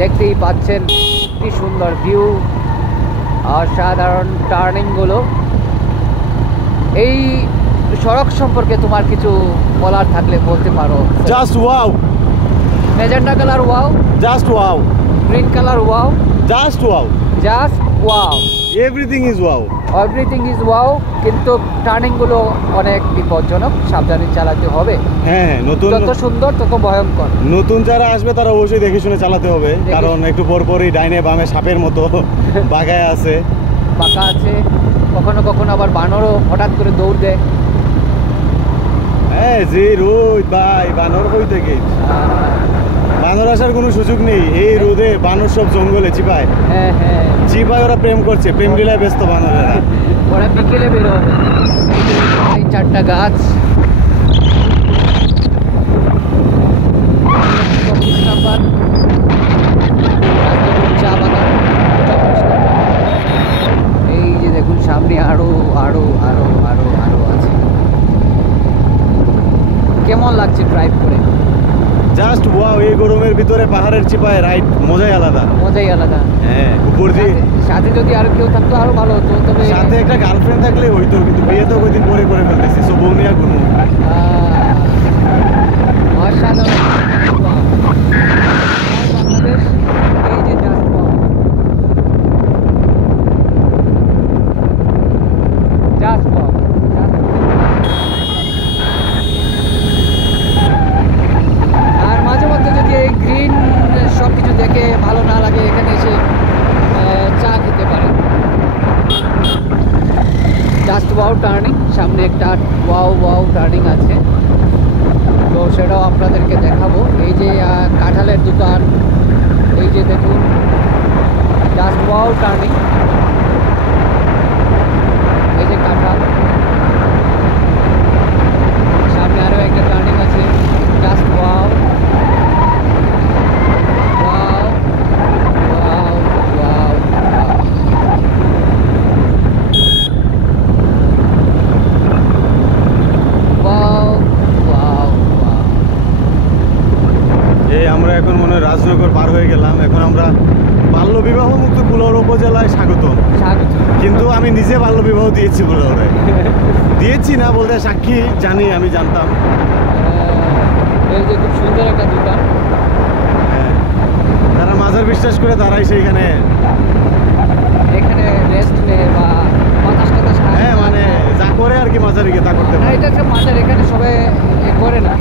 দেখতেই পাচ্ছেন কি সুন্দর ভিউ, অসাধারণ টার্নিংগুলো। এই সড়ক সম্পর্কে তোমার কিছু বলার থাকলে বলতে পারো। Just wow, magenta colour wow, just wow, green colour wow, just wow, just wow, everything is wow, everything is wow. কিন্তু টার্নিংগুলো অনেক বিপজ্জনক, সাবধানে চালাতে হবে। হ্যাঁ, নতুন যত সুন্দর তত ভয়ঙ্কর। নতুন যারা আসবে তারা অবশ্যই দেখে শুনে চালাতে হবে, কারণ একটু পর পরই ডাইনে বামে সাপের মতো বাগায় আছে, পাকা আছে, কখনো কখনো আবার বানরও হঠাৎ করে দৌড় দেয়। হ্যাঁ, যে রোদ ভাই, বানর কই থেকে? বানর আসার কোনো সুযোগ নেই এই রোদে। বানর সব জঙ্গলে চিপায়, হ্যাঁ হ্যাঁ, চিপায় ওরা প্রেম করছে, প্রেম লীলায় ব্যস্ত বানরেরা। ওরা বিকেলে বেরো হবে। এই 4টা গাছ, 24 নাম্বার চা বাগান। এই যে দেখুন সামনে আরো আরো আরো আরো আরো আছে। কেমন লাগছে ড্রাইভ করে? জাস্ট ওয়াও, এই গরমের ভিতরে পাহাড়ের চিপায় রাইড মজাই আলাদা। মজাই আলাদা। হ্যাঁ, উপর দিয়ে সাথে যদি আর কেউ থাকতো আরো ভালো হতো। তবে সাথে একটা গার্লফ্রেন্ড থাকলে হইতো, কিন্তু বিয়ে তো কয়দিন পরে করে ফেলতেছি, সো বউ নিয়ে ঘুরবো। অসাধারণ বাংলাদেশ। এই যে জাস্ট ওয়াও, জাস্ট ওয়াও। আর মাঝে মধ্যে যদি এই গ্রিন সব কিছু দেখে ভালো না লাগে, এখানে এসে চা খেতে পারেন। জাস্ট ওয়াও টার্নিং, সামনে একটা ওয়াও ওয়াও টার্নিং আছে, তো সেটাও আপনাদেরকে দেখাবো। এই যে কাঁঠালের দোকান, এই যে দেখুন জাস্ট ওয়াও টার্নিং, এই যে কাঁঠাল। সামনে আরও একটা টার্নিং আছে, just wow wow wow wow. এই আমরা এখন মনে হয় রাজনগর পার হয়ে গেলাম। এখন আমরা বাল্যবিবাহ মুক্ত কুলাউড়া উপজেলায় স্বাগতম। কিন্তু আমি নিজে বাল্যবিবাহ দিয়েছি কুলাউড়ায়। দিয়েছি না বলতে সাক্ষী জানি, আমি জানতাম। এই যে খুব সুন্দর একটা দোকান। হ্যাঁ, যারা মাজার বিশ্বাস করে তারাই সেইখানে এখানে রেস্ট নেয় বা বাতাস টাতাস খায়। হ্যাঁ, মানে যা করে আর কি মাজারে গিয়ে তা করতে পারে। এটা হচ্ছে মাজার, এখানে সবাই করে না।